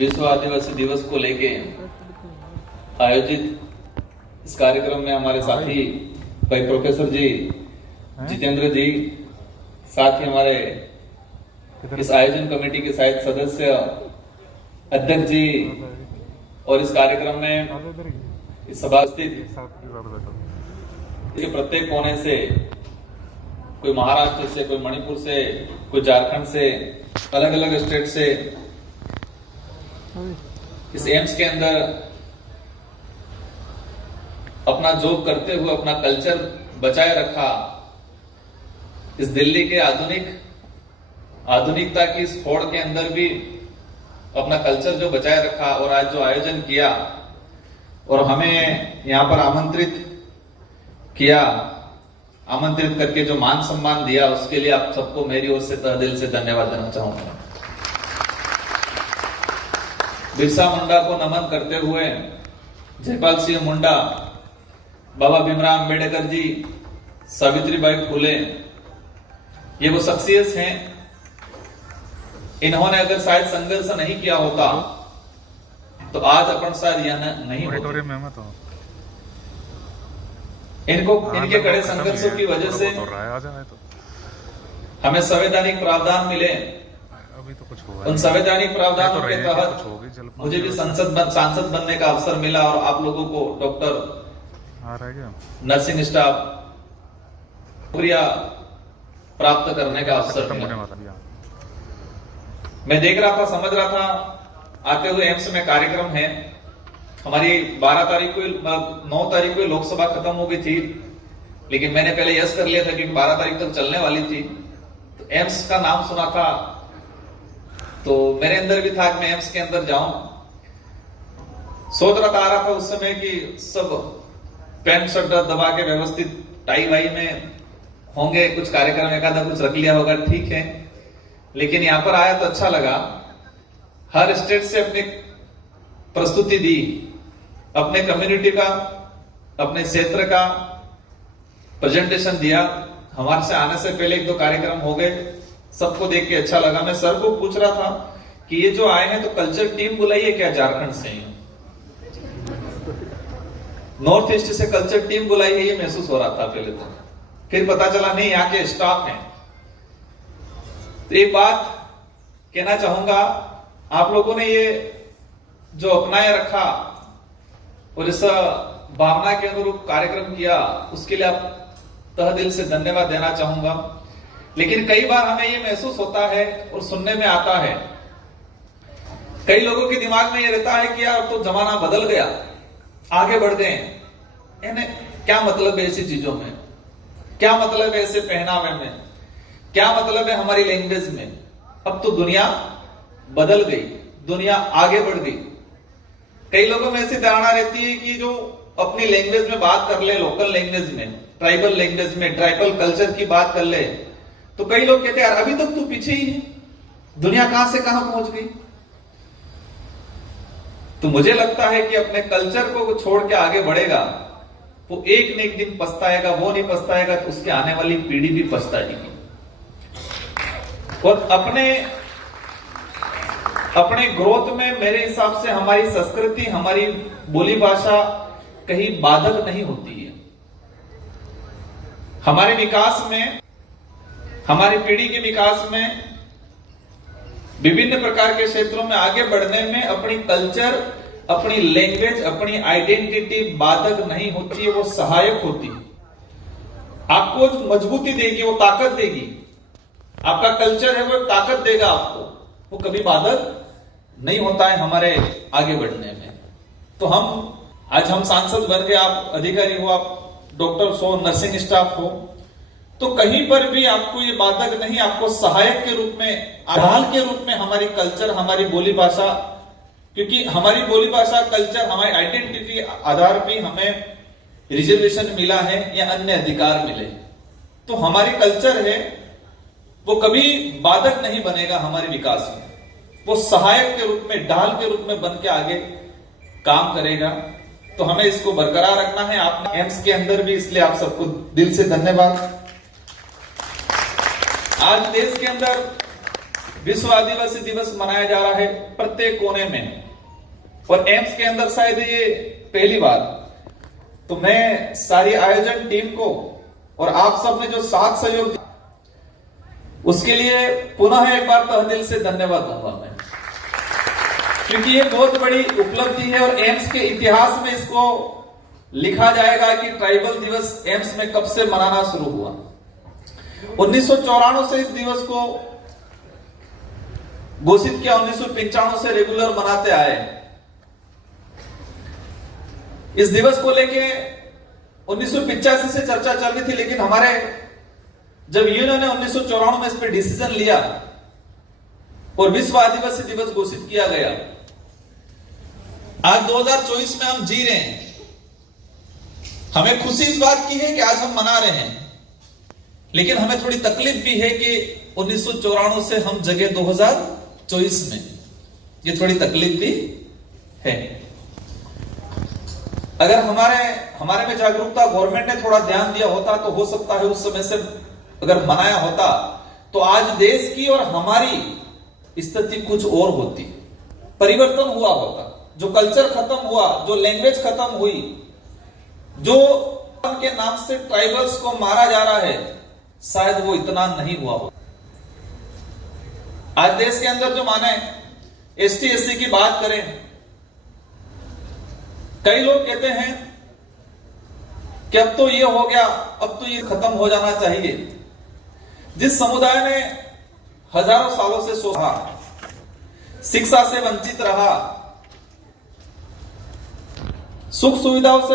विश्व आदिवासी दिवस को लेके आयोजित इस कार्यक्रम में हमारे साथी भाई प्रोफेसर जी, जितेंद्र जी, साथ ही हमारे इस आयोजन कमेटी के शायद सदस्य अध्यक्ष जी, और इस कार्यक्रम में इस सभा स्थित इसके प्रत्येक कोने से, कोई महाराष्ट्र से, कोई मणिपुर से, कोई झारखंड से, अलग अलग स्टेट से इस एम्स के अंदर अपना जॉब करते हुए अपना कल्चर बचाए रखा, इस दिल्ली के आधुनिकता की इस होड़ के अंदर भी अपना कल्चर जो बचाए रखा, और आज जो आयोजन किया और हमें यहाँ पर आमंत्रित करके जो मान सम्मान दिया, उसके लिए आप सबको मेरी ओर से तहे दिल से धन्यवाद देना चाहूंगा। बिरसा मुंडा को नमन करते हुए जयपाल सिंह मुंडा, बाबा भीमराव अंबेडकर जी, सावित्रीबाई फुले, ये वो शख्सियत हैं, इन्होंने अगर शायद संघर्ष नहीं किया होता तो आज अपन शायद यह नहीं होते। इनके कड़े संघर्षों की वजह से हमें संवैधानिक प्रावधान मिले। उन संवैधानिक प्रावधानों के तहत मुझे भी सांसद बनने का अवसर मिला, और आप लोगों को डॉक्टर नर्सिंग स्टाफ नौकरियां प्राप्त करने का अवसर मिला। मैं देख रहा था, समझ रहा था, आते हुए एम्स में कार्यक्रम है हमारी 9 तारीख को लोकसभा खत्म हो गई थी, लेकिन मैंने पहले यस कर लिया था क्योंकि 12 तारीख तक चलने वाली थी। तो एम्स का नाम सुना था तो मेरे अंदर भी था कि मैं एम्स के अंदर जाऊं। सोच रहा था उस समय कि सब पैंट शर्ट दबा के व्यवस्थित टाई वाई में होंगे, कुछ कार्यक्रम एकाधा कुछ रख लिया होगा, ठीक है। लेकिन यहां पर आया तो अच्छा लगा। हर स्टेट से अपनी प्रस्तुति दी, अपने कम्युनिटी का, अपने क्षेत्र का प्रेजेंटेशन दिया। हमारे से आने से पहले 1-2 कार्यक्रम हो गए, सबको देख के अच्छा लगा। मैं सर को पूछ रहा था कि ये जो आए हैं तो कल्चर टीम बुलाई है क्या? झारखंड से ही, नॉर्थ ईस्ट से कल्चर टीम बुलाई है, ये महसूस हो रहा था पहले तो। फिर पता चला नहीं, यहाँ के स्टाफ हैं। तो एक बात कहना चाहूंगा, आप लोगों ने ये जो अपनाए रखा और इस भावना के अनुरूप कार्यक्रम किया, उसके लिए आप तहे दिल से धन्यवाद देना चाहूंगा। लेकिन कई बार हमें ये महसूस होता है और सुनने में आता है, कई लोगों के दिमाग में ये रहता है कि यार तो जमाना बदल गया, आगे बढ़ गए। क्या मतलब है ऐसी चीजों में? क्या मतलब है ऐसे पहनावे में? क्या मतलब है हमारी लैंग्वेज में? अब तो दुनिया बदल गई, दुनिया आगे बढ़ गई। कई लोगों में ऐसी धारणा रहती है कि जो अपनी लैंग्वेज में बात कर ले, लोकल लैंग्वेज में, ट्राइबल लैंग्वेज में, ट्राइबल कल्चर की बात कर ले, तो कई लोग कहते हैं यार अभी तक तो पीछे ही है, दुनिया कहां से कहां पहुंच गई। तो मुझे लगता है कि अपने कल्चर को छोड़ के आगे बढ़ेगा वो एक न एक दिन पछताएगा। वो नहीं पछताएगा तो उसके आने वाली पीढ़ी भी पछताएगी। और अपने ग्रोथ में मेरे हिसाब से हमारी संस्कृति, हमारी बोली भाषा कहीं बाधक नहीं होती है। हमारे विकास में, हमारी पीढ़ी के विकास में, विभिन्न प्रकार के क्षेत्रों में आगे बढ़ने में अपनी कल्चर, अपनी लैंग्वेज, अपनी आइडेंटिटी बाधक नहीं होती है, वो सहायक होती है। आपको मजबूती देगी, वो ताकत देगी। आपका कल्चर है वो ताकत देगा आपको, वो कभी बाधक नहीं होता है हमारे आगे बढ़ने में। तो आज हम सांसद बन गए, आप अधिकारी हो, आप डॉक्टर्स हो, नर्सिंग स्टाफ हो, तो कहीं पर भी आपको ये बाधक नहीं, आपको सहायक के रूप में, आधार के रूप में हमारी कल्चर, हमारी बोली भाषा, क्योंकि हमारी बोली भाषा, कल्चर, हमारी आइडेंटिटी आधार पे हमें रिजर्वेशन मिला है या अन्य अधिकार मिले, तो हमारी कल्चर है वो कभी बाधक नहीं बनेगा हमारे विकास में। वो सहायक के रूप में, ढाल के रूप में बन के आगे काम करेगा। तो हमें इसको बरकरार रखना है। आप एम्स के अंदर भी, इसलिए आप सबको दिल से धन्यवाद। आज देश के अंदर विश्व आदिवासी दिवस मनाया जा रहा है प्रत्येक कोने में, और एम्स के अंदर शायद ये पहली बार। तो मैं सारी आयोजन टीम को और आप सब ने जो साथ सहयोग दिया, उसके लिए पुनः एक बार तहे दिल से धन्यवाद दूंगा मैं, क्योंकि ये बहुत बड़ी उपलब्धि है और एम्स के इतिहास में इसको लिखा जाएगा कि ट्राइबल दिवस एम्स में कब से मनाना शुरू हुआ। 1994 से इस दिवस को घोषित किया, 1995 से रेगुलर मनाते आए। इस दिवस को लेके 1985 से चर्चा चल रही थी, लेकिन हमारे जब यूनियन ने 1994 में इस पर डिसीजन लिया और विश्व आदिवासी दिवस घोषित किया गया। आज 2024 में हम जी रहे हैं। हमें खुशी इस बात की है कि आज हम मना रहे हैं, लेकिन हमें थोड़ी तकलीफ भी है कि 1994 से हम जगह 2024 में, ये थोड़ी तकलीफ भी है। अगर हमारे में जागरूकता गवर्नमेंट ने थोड़ा ध्यान दिया होता तो हो सकता है उस समय से अगर मनाया होता तो आज देश की और हमारी स्थिति कुछ और होती, परिवर्तन हुआ होता। जो कल्चर खत्म हुआ, जो लैंग्वेज खत्म हुई, जो के नाम से ट्राइबल्स को मारा जा रहा है, शायद वो इतना नहीं हुआ हो। आज देश के अंदर जो माने एसटी एससी की बात करें, कई लोग कहते हैं कि अब तो ये हो गया, अब तो ये खत्म हो जाना चाहिए। जिस समुदाय ने हजारों सालों से सोचा, शिक्षा से वंचित रहा, सुख सुविधाओं से